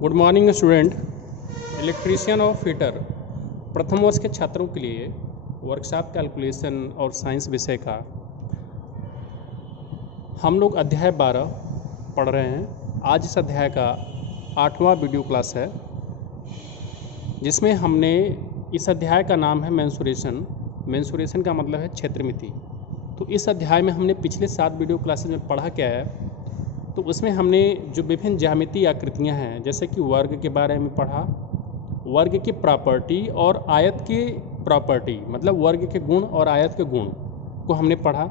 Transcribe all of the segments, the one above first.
Good morning student. Electrician और fitter प्रथम वर्ष के छात्रों के लिए वर्कशॉप कैलकुलेशन और साइंस विषय का हम लोग अध्याय 12 पढ़ रहे हैं। आज इस अध्याय का 8वां वीडियो क्लास है, जिसमें हमने इस अध्याय का नाम है मेंसुरेशन। मेंसुरेशन का मतलब है क्षेत्रमिति। तो इस अध्याय में हमने पिछले 7 वीडियो क्लासेज में पढ़ा क्या है, तो उसमें हमने जो विभिन्न ज्यामितीय आकृतियां हैं, जैसे कि वर्ग के बारे में पढ़ा, वर्ग की प्रॉपर्टी और आयत की प्रॉपर्टी, मतलब वर्ग के गुण और आयत के गुण को हमने पढ़ा।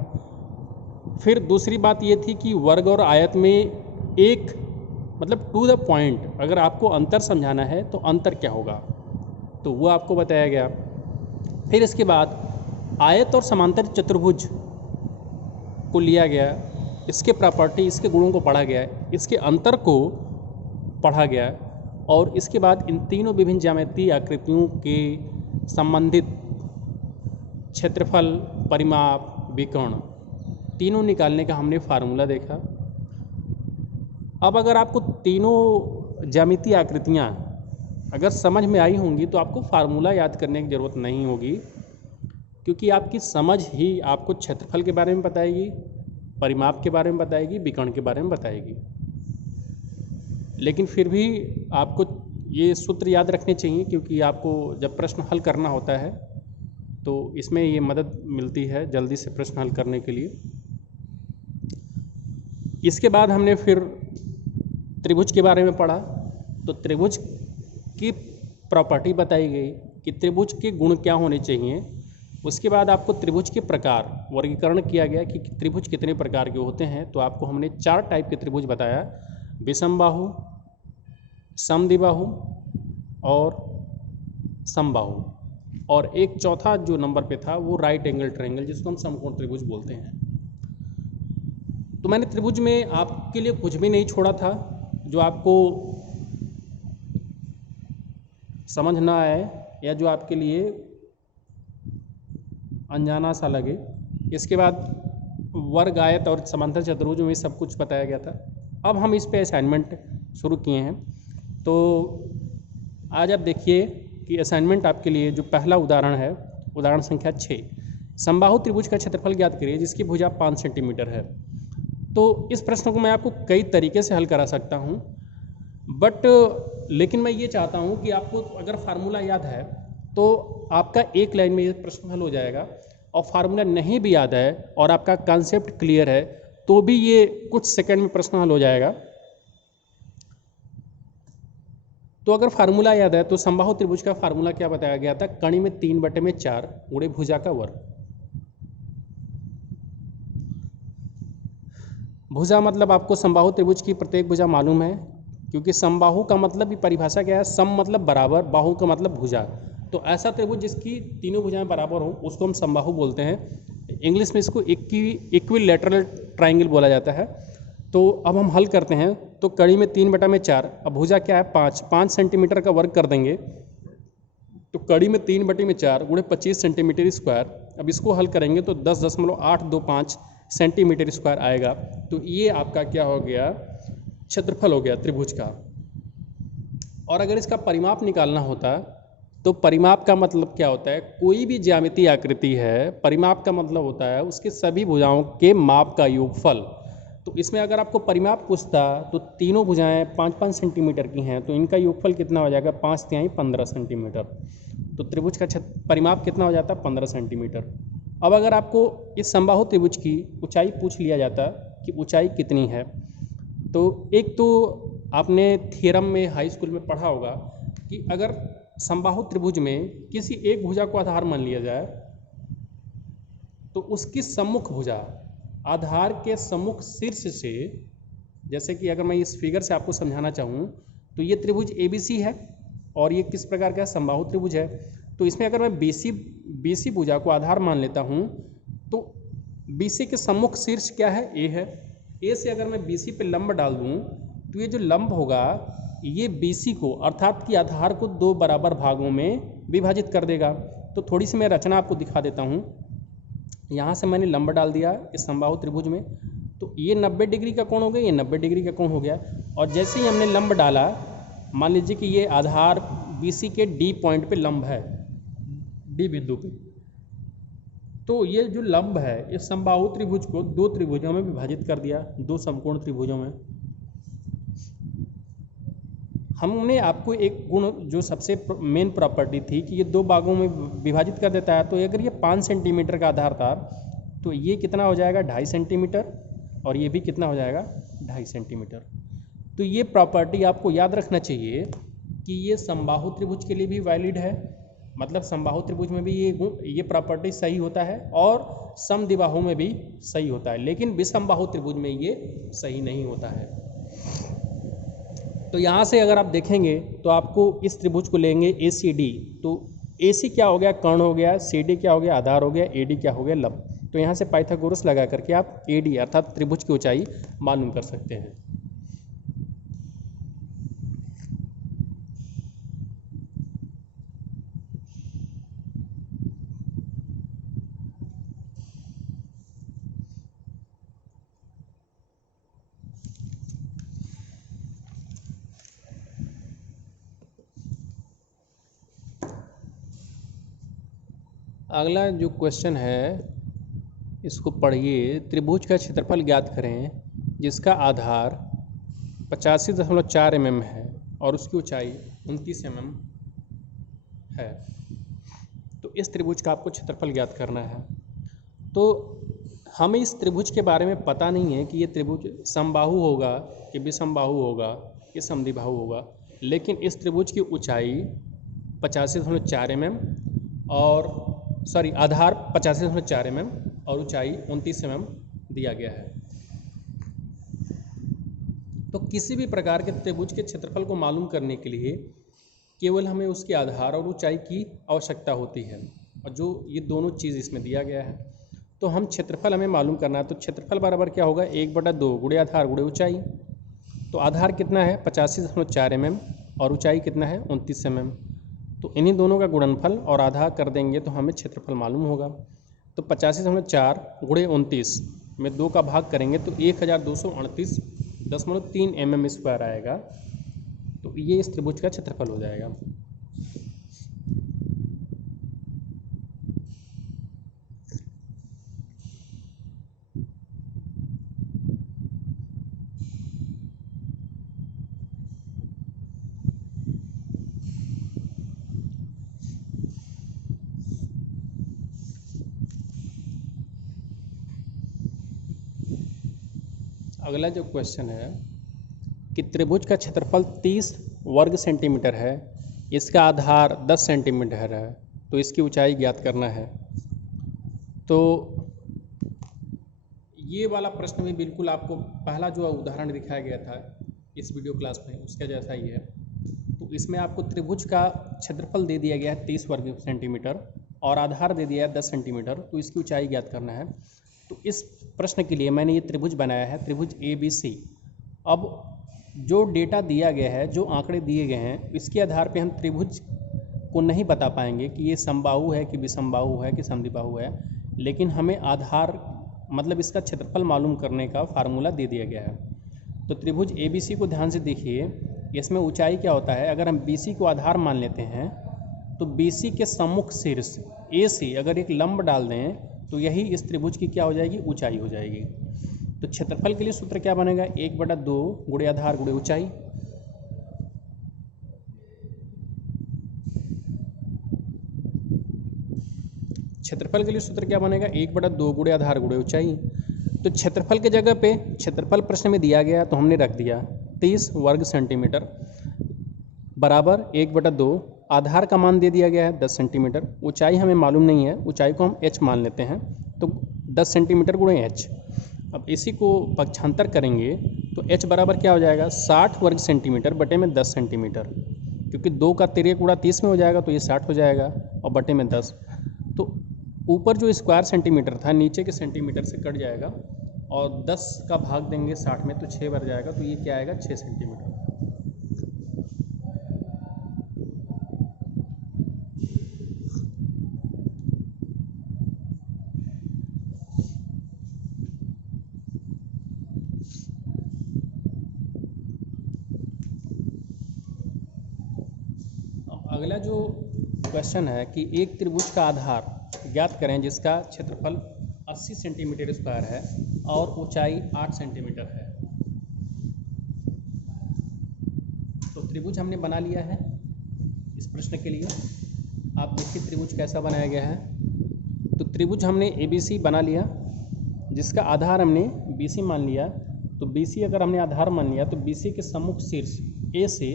फिर दूसरी बात ये थी कि वर्ग और आयत में एक मतलब टू द पॉइंट अगर आपको अंतर समझाना है तो अंतर क्या होगा, तो वो आपको बताया गया। फिर इसके बाद आयत और समांतर चतुर्भुज को लिया गया, इसके प्रॉपर्टी, इसके गुणों को पढ़ा गया, इसके अंतर को पढ़ा गया, और इसके बाद इन तीनों विभिन्न ज्यामितीय आकृतियों के संबंधित क्षेत्रफल, परिमाप, विकर्ण तीनों निकालने का हमने फार्मूला देखा। अब अगर आपको तीनों ज्यामितीय आकृतियाँ अगर समझ में आई होंगी तो आपको फार्मूला याद करने की ज़रूरत नहीं होगी, क्योंकि आपकी समझ ही आपको क्षेत्रफल के बारे में बताएगी, परिमाप के बारे में बताएगी, विकर्ण के बारे में बताएगी। लेकिन फिर भी आपको ये सूत्र याद रखने चाहिए, क्योंकि आपको जब प्रश्न हल करना होता है तो इसमें ये मदद मिलती है जल्दी से प्रश्न हल करने के लिए। इसके बाद हमने फिर त्रिभुज के बारे में पढ़ा। तो त्रिभुज की प्रॉपर्टी बताई गई कि त्रिभुज के गुण क्या होने चाहिए। उसके बाद आपको त्रिभुज के प्रकार वर्गीकरण किया गया कि त्रिभुज कितने प्रकार के होते हैं। तो आपको हमने 4 टाइप के त्रिभुज बताया, विषमबाहु, समद्विबाहु और समबाहु, और एक चौथा जो नंबर पे था वो राइट एंगल ट्रायंगल, जिसको हम समकोण त्रिभुज बोलते हैं। तो मैंने त्रिभुज में आपके लिए कुछ भी नहीं छोड़ा था जो आपको समझ ना आए या जो आपके लिए अनजाना सा लगे। इसके बाद वर्ग, आयत और समांतर चतुर्भुज में सब कुछ बताया गया था। अब हम इस पे असाइनमेंट शुरू किए हैं। तो आज आप देखिए कि असाइनमेंट आपके लिए जो पहला उदाहरण है, उदाहरण संख्या 6, समबाहु त्रिभुज का क्षेत्रफल ज्ञात करिए जिसकी भुजा 5 सेंटीमीटर है। तो इस प्रश्न को मैं आपको कई तरीके से हल करा सकता हूँ, लेकिन मैं ये चाहता हूँ कि आपको अगर फार्मूला याद है तो आपका एक लाइन में ये प्रश्न हल हो जाएगा, और फार्मूला नहीं भी याद है और आपका कॉन्सेप्ट क्लियर है तो भी ये कुछ सेकंड में प्रश्न हल हो जाएगा। तो अगर फार्मूला याद है तो समबाहु त्रिभुज का फार्मूला क्या बताया गया था, कणी में 3/4 गुणे भुजा का वर्ग। भुजा मतलब आपको समबाहु त्रिभुज की प्रत्येक भुजा मालूम है, क्योंकि समबाहु का मतलब भी परिभाषा क्या है, सम मतलब बराबर, बाहु का मतलब भुजा। तो ऐसा त्रिभुज जिसकी तीनों भुजाएं बराबर हों उसको हम समबाहु बोलते हैं। इंग्लिश में इसको इक्विलैटरल ट्रायंगल बोला जाता है। तो अब हम हल करते हैं। तो कड़ी में 3/4, अब भुजा क्या है 5 सेंटीमीटर का वर्ग कर देंगे। तो कड़ी में 3/4 गुणे 25 सेंटीमीटर स्क्वायर। अब इसको हल करेंगे तो 10.825 सेंटीमीटर स्क्वायर आएगा। तो ये आपका क्या हो गया, क्षेत्रफल हो गया त्रिभुज का। और अगर इसका परिमाप निकालना होता तो परिमाप का मतलब क्या होता है, कोई भी ज्यामितीय आकृति है, परिमाप का मतलब होता है उसके सभी भुजाओं के माप का योगफल। तो इसमें अगर आपको परिमाप पूछता तो तीनों भुजाएं 5-5 सेंटीमीटर की हैं, तो इनका योगफल कितना हो जाएगा, 5×3 15 सेंटीमीटर। तो त्रिभुज का परिमाप कितना हो जाता है, 15 सेंटीमीटर। अब अगर आपको इस समबाहु त्रिभुज की ऊंचाई पूछ लिया जाता कि ऊंचाई कितनी है, तो एक तो आपने थ्योरम में हाई स्कूल में पढ़ा होगा कि अगर समबाहु त्रिभुज में किसी एक भुजा को आधार मान लिया जाए तो उसकी सम्मुख भुजा आधार के सम्मुख शीर्ष से, जैसे कि अगर मैं इस फिगर से आपको समझाना चाहूँ तो ये त्रिभुज ABC है और ये किस प्रकार का समबाहु त्रिभुज है। तो इसमें अगर मैं BC भुजा को आधार मान लेता हूँ तो BC के सम्मुख शीर्ष क्या है, A है। A से अगर मैं BC पे लंब डाल दूँ तो ये जो लंब होगा ये BC को अर्थात कि आधार को 2 बराबर भागों में विभाजित कर देगा। तो थोड़ी सी मैं रचना आपको दिखा देता हूँ। यहाँ से मैंने लंब डाल दिया इस समबाहु त्रिभुज में, तो ये 90 डिग्री का कोण हो गया, ये 90 डिग्री का कोण हो गया। और जैसे ही हमने लंब डाला मान लीजिए कि ये आधार BC के D पॉइंट पे लंब है, D बिंदु पे, तो ये जो लंब है इस समबाहु त्रिभुज को दो त्रिभुजों में विभाजित कर दिया, दो समकोण त्रिभुजों में। हमने आपको एक गुण जो सबसे मेन प्रॉपर्टी थी कि ये दो भागों में विभाजित कर देता है, तो अगर ये 5 सेंटीमीटर का आधार था तो ये कितना हो जाएगा 2.5 सेंटीमीटर, और ये भी कितना हो जाएगा 2.5 सेंटीमीटर। तो ये प्रॉपर्टी आपको याद रखना चाहिए कि ये समबाहु त्रिभुज के लिए भी वैलिड है, मतलब समबाहु त्रिभुज में भी ये प्रॉपर्टी सही होता है, और समद्विबाहु में भी सही होता है, लेकिन विषमबाहु त्रिभुज में ये सही नहीं होता है। तो यहाँ से अगर आप देखेंगे तो आपको इस त्रिभुज को लेंगे ACD, तो AC क्या हो गया कर्ण हो गया, CD क्या हो गया आधार हो गया, AD क्या हो गया लंब। तो यहाँ से पाइथागोरस लगा करके आप AD अर्थात त्रिभुज की ऊंचाई मालूम कर सकते हैं। अगला जो क्वेश्चन है इसको पढ़िए। त्रिभुज का क्षेत्रफल ज्ञात करें जिसका आधार 85.4 mm है और उसकी ऊंचाई 29 mm है। तो इस त्रिभुज का आपको क्षेत्रफल ज्ञात करना है। तो हमें इस त्रिभुज के बारे में पता नहीं है कि ये त्रिभुज समबाहु होगा कि विषमबाहु होगा कि समद्विबाहु होगा, लेकिन इस त्रिभुज की ऊंचाई 85.4 mm और आधार 85.4 mm और ऊंचाई 29 mm दिया गया है। तो किसी भी प्रकार के त्रिभुज के क्षेत्रफल को मालूम करने के लिए केवल हमें उसके आधार और ऊंचाई की आवश्यकता होती है, और जो ये दोनों चीज़ इसमें दिया गया है। तो हम क्षेत्रफल हमें मालूम करना है, तो क्षेत्रफल बराबर क्या होगा 1/2 गुणे आधार गुणे ऊंचाई। तो आधार कितना है 85.4 mm और ऊंचाई कितना है 29 mm। तो इन्हीं दोनों का गुणनफल और आधा कर देंगे तो हमें क्षेत्रफल मालूम होगा। तो 85.4 गुणे 29 में 2 का भाग करेंगे तो 1238.3 mm² आएगा। तो ये इस त्रिभुज का क्षेत्रफल हो जाएगा। अगला जो क्वेश्चन है कि त्रिभुज का क्षेत्रफल 30 वर्ग सेंटीमीटर है, इसका आधार 10 सेंटीमीटर है, तो इसकी ऊंचाई ज्ञात करना है। तो ये वाला प्रश्न भी बिल्कुल आपको पहला जो उदाहरण दिखाया गया था इस वीडियो क्लास में उसका जैसा ही है। तो इसमें आपको त्रिभुज का क्षेत्रफल दे दिया गया है 30 वर्ग सेंटीमीटर और आधार दे दिया है 10 सेंटीमीटर, तो इसकी ऊंचाई ज्ञात करना है। तो इस प्रश्न के लिए मैंने ये त्रिभुज बनाया है, त्रिभुज ABC। अब जो डेटा दिया गया है, जो आंकड़े दिए गए हैं, इसके आधार पे हम त्रिभुज को नहीं बता पाएंगे कि ये समबाहु है कि विषमबाहु है कि समद्विबाहु है, लेकिन हमें आधार मतलब इसका क्षेत्रफल मालूम करने का फार्मूला दे दिया गया है। तो त्रिभुज ABC को ध्यान से देखिए, इसमें ऊंचाई क्या होता है, अगर हम BC को आधार मान लेते हैं तो BC के सम्मुख शीर्ष AC अगर एक लंब डाल दें तो यही इस त्रिभुज की क्या हो जाएगी ऊंचाई हो जाएगी। तो क्षेत्रफल के लिए सूत्र क्या बनेगा 1/2 गुणे आधार गुणे ऊंचाई। क्षेत्रफल के लिए सूत्र क्या बनेगा 1/2 गुणे आधार गुणे ऊंचाई। तो क्षेत्रफल के जगह पे क्षेत्रफल प्रश्न में दिया गया तो हमने रख दिया 30 वर्ग सेंटीमीटर बराबर 1/2, आधार का मान दे दिया गया है 10 सेंटीमीटर, ऊंचाई हमें मालूम नहीं है, ऊंचाई को हम h मान लेते हैं, तो 10 सेंटीमीटर गुणे h। अब इसी को पक्षांतर करेंगे तो h बराबर क्या हो जाएगा 60 वर्ग सेंटीमीटर बटे में 10 सेंटीमीटर, क्योंकि 2 का तिर्यक गुणा 30 में हो जाएगा तो ये 60 हो जाएगा और बटे में 10। तो ऊपर जो स्क्वायर सेंटीमीटर था नीचे के सेंटीमीटर से कट जाएगा और 10 का भाग देंगे 60 में तो 6 बढ़ जाएगा, तो ये क्या आएगा 6 सेंटीमीटर। अगला जो क्वेश्चन है कि एक त्रिभुज का आधार ज्ञात करें जिसका क्षेत्रफल 80 सेंटीमीटर स्क्वायर है और ऊंचाई 8 सेंटीमीटर है। तो त्रिभुज हमने बना लिया है इस प्रश्न के लिए। आप देखिए त्रिभुज कैसा बनाया गया है। तो त्रिभुज हमने ABC बना लिया जिसका आधार हमने BC मान लिया। तो BC अगर हमने आधार मान लिया तो BC के सम्मुख शीर्ष A से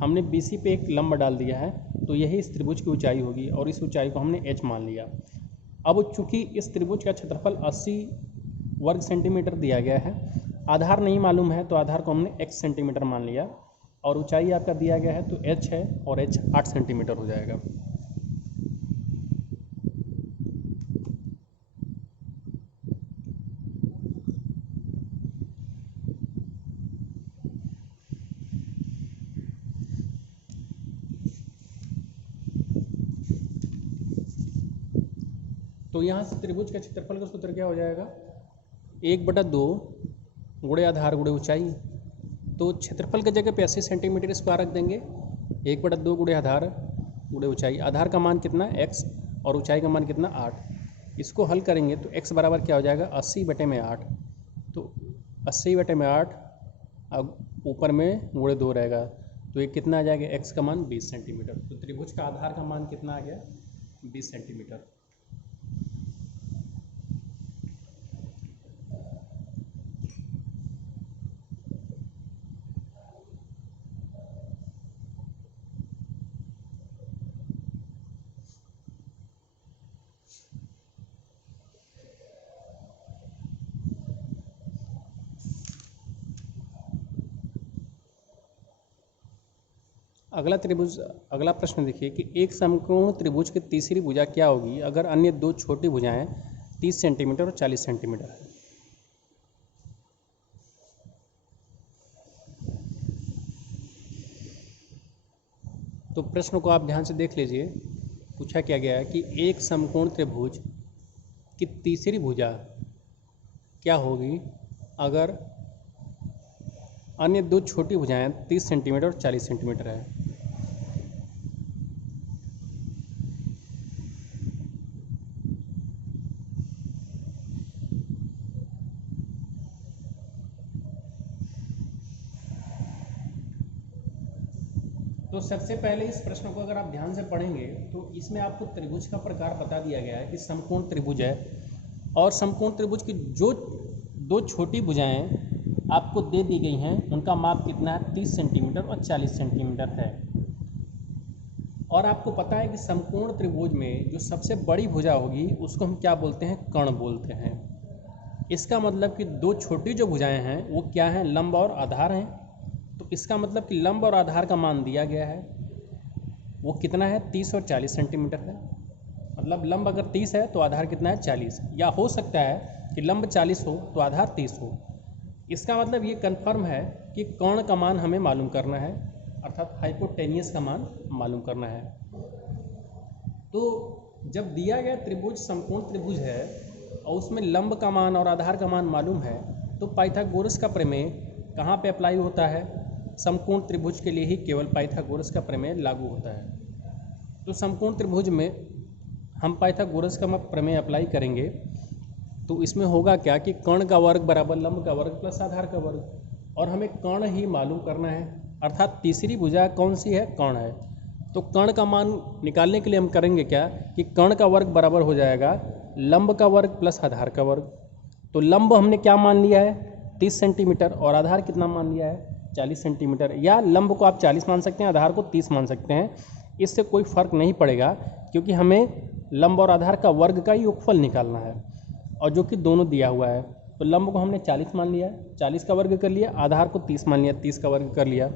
हमने BC पे एक लंब डाल दिया है, तो यही इस त्रिभुज की ऊंचाई होगी और इस ऊंचाई को हमने H मान लिया। अब चूंकि इस त्रिभुज का क्षेत्रफल 80 वर्ग सेंटीमीटर दिया गया है, आधार नहीं मालूम है तो आधार को हमने x सेंटीमीटर मान लिया और ऊंचाई आपका दिया गया है तो H है और H 8 सेंटीमीटर हो जाएगा। तो यहाँ से त्रिभुज का क्षेत्रफल का सूत्र क्या हो जाएगा, 1/2 गुणे आधार गुणे ऊंचाई। तो क्षेत्रफल की जगह पे 80 सेंटीमीटर स्क्वायर रख देंगे, 1/2 गुणे आधार गुणे ऊंचाई। आधार का मान कितना x और ऊंचाई का मान कितना 8। इसको हल करेंगे तो x बराबर क्या हो जाएगा 80/8। तो 80/8 अब ऊपर में गुणे 2 रहेगा तो ये कितना आ जाएगा, x का मान 20 सेंटीमीटर। तो त्रिभुज का आधार का मान कितना आ गया 20 सेंटीमीटर। अगला प्रश्न देखिए कि एक समकोण त्रिभुज की तीसरी भुजा क्या होगी अगर अन्य दो छोटी भुजाएं 30 सेंटीमीटर और 40 सेंटीमीटर है। तो प्रश्न को आप ध्यान से देख लीजिए। पूछा क्या गया है कि एक समकोण त्रिभुज की तीसरी भुजा क्या होगी अगर अन्य दो छोटी भुजाएं 30 सेंटीमीटर और 40 सेंटीमीटर है। तो सबसे पहले इस प्रश्न को अगर आप ध्यान से पढ़ेंगे तो इसमें आपको त्रिभुज का प्रकार बता दिया गया है कि समकोण त्रिभुज है और समकोण त्रिभुज की जो दो छोटी भुजाएं आपको दे दी गई हैं उनका माप कितना है 30 सेंटीमीटर और 40 सेंटीमीटर है। और आपको पता है कि समकोण त्रिभुज में जो सबसे बड़ी भुजा होगी उसको हम क्या बोलते हैं, कर्ण बोलते हैं। इसका मतलब कि दो छोटी जो भुजाएं हैं वो क्या हैं, लंब और आधार हैं। तो इसका मतलब कि लंब और आधार का मान दिया गया है वो कितना है 30 और 40 सेंटीमीटर है। मतलब लंब अगर 30 है तो आधार कितना है 40, या हो सकता है कि लंब 40 हो तो आधार 30 हो। इसका मतलब ये कंफर्म है कि कर्ण का मान हमें मालूम करना है, अर्थात हाइपोटेनियस का मान मालूम करना है। तो जब दिया गया त्रिभुज समकोण त्रिभुज है और उसमें लंब का मान और आधार का मान मालूम है तो पाइथागोरस का प्रमेय कहाँ पे अप्लाई होता है, समकोण त्रिभुज के लिए ही केवल पाइथागोरस का प्रमेय लागू होता है। तो समकोण त्रिभुज में हम पाइथागोरस का प्रमेय अप्लाई करेंगे तो इसमें होगा क्या कि कर्ण का वर्ग बराबर लंब का वर्ग प्लस आधार का वर्ग, और हमें कर्ण ही मालूम करना है, अर्थात तीसरी भुजा कौन सी है, कर्ण है। तो कर्ण का मान निकालने के लिए हम करेंगे क्या कि कर्ण का वर्ग बराबर हो जाएगा लंब का वर्ग प्लस आधार का वर्ग। तो लंब हमने क्या मान लिया है 30 सेंटीमीटर और आधार कितना मान लिया है 40 सेंटीमीटर, या लंब को आप 40 मान सकते हैं, आधार को 30 मान सकते हैं। इससे कोई फर्क नहीं पड़ेगा क्योंकि हमें लंब और आधार का वर्ग का ही योगफल निकालना है और जो कि दोनों दिया हुआ है। तो लंब को हमने 40 मान लिया, 40 का वर्ग कर लिया, आधार को 30 मान लिया, 30 का वर्ग कर लिया।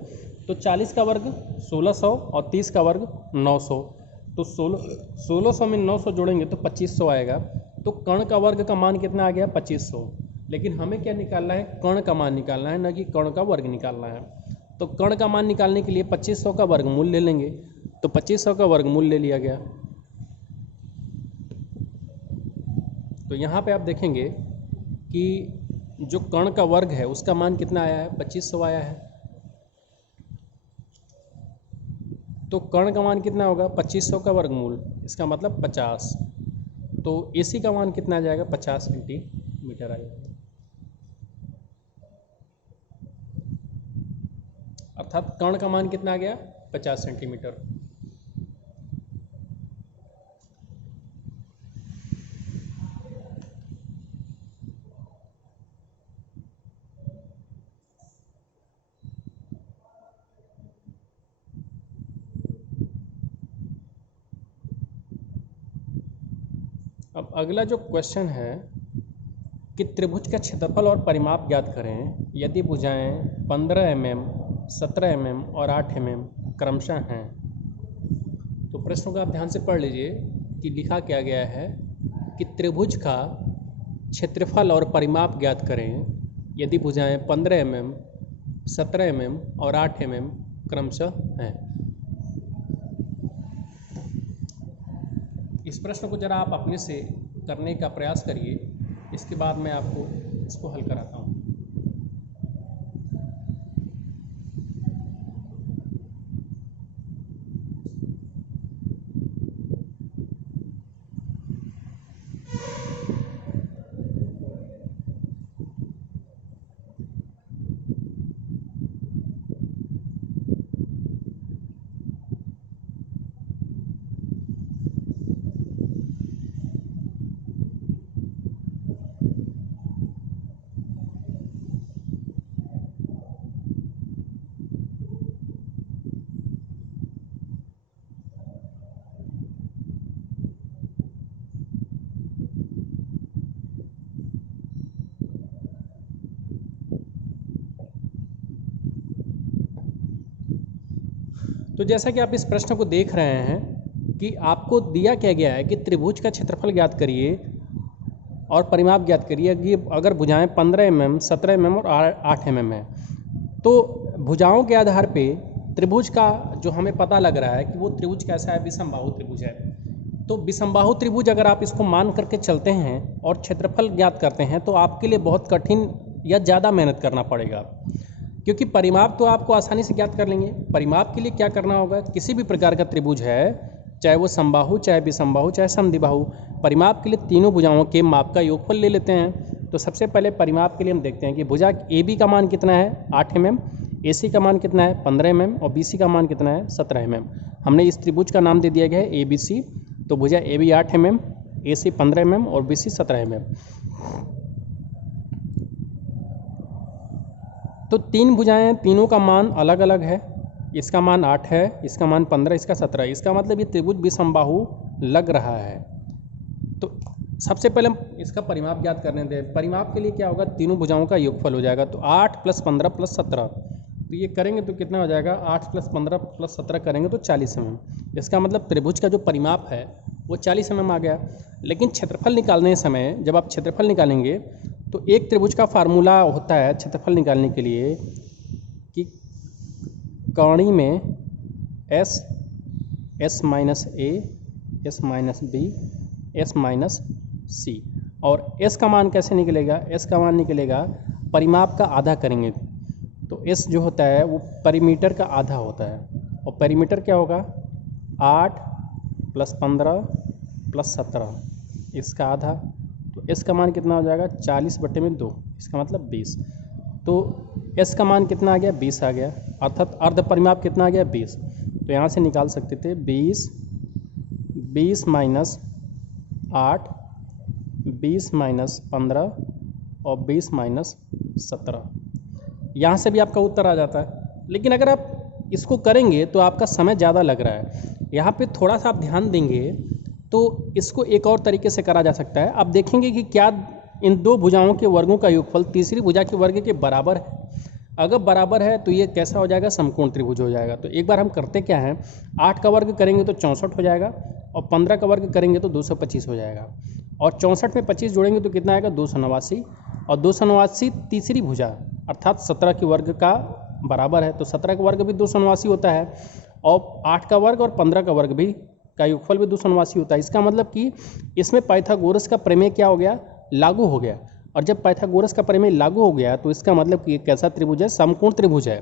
तो 40 का वर्ग 1600 और 30 का वर्ग 900। तो 1600 में 900 जोड़ेंगे तो 2500 आएगा। तो कर्ण का वर्ग का मान कितना आ गया 2500। लेकिन हमें क्या निकालना है, कर्ण का मान निकालना है, न कि कर्ण का वर्ग निकालना है। तो कर्ण का मान निकालने के लिए 2500 का वर्गमूल ले लेंगे। तो 2500 का वर्गमूल ले लिया गया। तो यहाँ पे आप देखेंगे कि जो कर्ण का वर्ग है उसका मान कितना आया है 2500 आया है। तो कर्ण का मान कितना होगा 2500 का वर्गमूल, इसका मतलब 50। तो AC का मान कितना आ जाएगा 50 सेंटीमीटर आ जाएगा, अर्थात कर्ण का मान कितना आ गया 50 सेंटीमीटर। अब अगला जो क्वेश्चन है कि त्रिभुज का क्षेत्रफल और परिमाप ज्ञात करें यदि भुजाएं 15 mm, 17 mm और 8 mm क्रमशः हैं। तो प्रश्नों को आप ध्यान से पढ़ लीजिए कि लिखा क्या गया है कि त्रिभुज का क्षेत्रफल और परिमाप ज्ञात करें यदि भुजाएं 15 mm, 17 mm और 8 mm क्रमशः हैं। इस प्रश्न को जरा आप अपने से करने का प्रयास करिए, इसके बाद मैं आपको इसको हल कराता हूँ। तो जैसा कि आप इस प्रश्न को देख रहे हैं कि आपको दिया क्या गया है कि त्रिभुज का क्षेत्रफल ज्ञात करिए और परिमाप ज्ञात करिए कि अगर भुजाएं 15 mm, 17 mm और 8 mm है, तो भुजाओं के आधार पे त्रिभुज का जो हमें पता लग रहा है कि वो त्रिभुज कैसा है, विषमबाहु त्रिभुज है। तो विषमबाहु त्रिभुज अगर आप इसको मान करके चलते हैं और क्षेत्रफल ज्ञात करते हैं तो आपके लिए बहुत कठिन या ज़्यादा मेहनत करना पड़ेगा, क्योंकि परिमाप तो आपको आसानी से ज्ञात कर लेंगे। परिमाप के लिए क्या करना होगा, किसी भी प्रकार का त्रिभुज है, चाहे वो समबाहु, चाहे विषमबाहु, चाहे समद्विबाहु, परिमाप के लिए तीनों भुजाओं के माप का योगफल ले लेते हैं। तो सबसे पहले परिमाप के लिए हम देखते हैं कि भुजा AB का मान कितना है 8 mm, AC का मान कितना है 15 mm और BC का मान कितना है 17 mm। हमने इस त्रिभुज का नाम दे दिया गया है ABC। तो भुजा AB 8 mm, AC 15 mm और BC 17 mm। तो तीन भुजाएं, तीनों का मान अलग अलग है। इसका मान 8 है, इसका मान 15, इसका 17। इसका मतलब ये त्रिभुज विषमबाहु लग रहा है। तो सबसे पहले हम इसका परिमाप ज्ञात करने दें। परिमाप के लिए क्या होगा, तीनों भुजाओं का योगफल हो जाएगा। तो 8 + 15 + 17, तो ये करेंगे तो कितना हो जाएगा, 8 + 15 + 17 करेंगे तो 40 mm। इसका मतलब त्रिभुज का जो परिमाप है वो 40 mm आ गया। लेकिन क्षेत्रफल निकालने समय जब आप क्षेत्रफल निकालेंगे तो एक त्रिभुज का फार्मूला होता है क्षेत्रफल निकालने के लिए कि कौणी में S, S - A, S - B, S - C। और S का मान कैसे निकलेगा, S का मान निकलेगा परिमाप का आधा करेंगे तो S जो होता है वो परिमीटर का आधा होता है। और परिमीटर क्या होगा, 8 + 15 + 17, इसका आधा। तो S का मान कितना हो जाएगा 40/2, इसका मतलब 20। तो S का मान कितना आ गया 20 आ गया, अर्थात अर्ध परिमाप कितना आ गया 20। तो यहाँ से निकाल सकते थे 20 - 8, 20 - 15 और 20 - 17। यहाँ से भी आपका उत्तर आ जाता है। लेकिन अगर आप इसको करेंगे तो आपका समय ज़्यादा लग रहा है। यहाँ पे थोड़ा सा आप ध्यान देंगे तो इसको एक और तरीके से करा जा सकता है। आप देखेंगे कि क्या इन दो भुजाओं के वर्गों का योगफल तीसरी भुजा के वर्ग के बराबर है। अगर बराबर है तो ये कैसा हो जाएगा, समकोण त्रिभुज हो जाएगा। तो एक बार हम करते क्या हैं, 8 का वर्ग करेंगे तो 64 हो जाएगा और 15 का वर्ग करेंगे तो 225 हो जाएगा। और 64 में 25 जोड़ेंगे तो कितना आएगा 289। और 289 तीसरी भुजा अर्थात 17 के वर्ग का बराबर है। तो 17 का वर्ग भी 289 होता है और 8 का वर्ग और 15 का वर्ग भी का योगफल भी 289 होता है। इसका मतलब कि इसमें पाइथागोरस का प्रमेय क्या हो गया, लागू हो गया। और जब पाइथागोरस का प्रमेय लागू हो गया तो इसका मतलब कि कैसा त्रिभुज है, समकोण त्रिभुज है।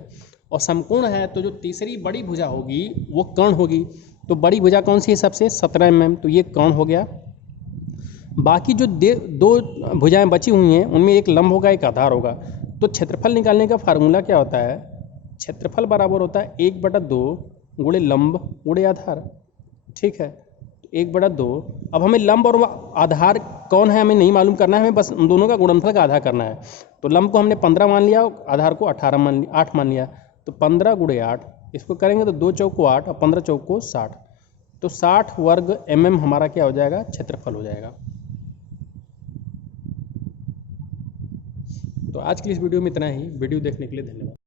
और समकोण है तो जो तीसरी बड़ी भुजा होगी वो कर्ण होगी। तो बड़ी भुजा कौन सी है सबसे? 17 mm, तो ये कर्ण हो गया। बाकी जो दो भुजाएं बची हुई हैं उनमें एक लंब होगा एक आधार होगा। तो क्षेत्रफल निकालने का फार्मूला क्या होता है? क्षेत्रफल बराबर होता है 1/2 गुणे लंब गुणे आधार। ठीक है, 1/2। अब हमें लंब और आधार कौन है हमें नहीं मालूम करना है, हमें बस उन दोनों का गुणनफल का आधा करना है। तो लंब को हमने 15 मान लिया, आधार को 8 मान लिया। तो 15 गुणे 8, इसको करेंगे तो 2 चौको 8 और 15 चौको 60। तो 60 वर्ग mm हमारा क्या हो जाएगा? क्षेत्रफल हो जाएगा। तो आज की इस वीडियो में इतना ही। वीडियो देखने के लिए धन्यवाद।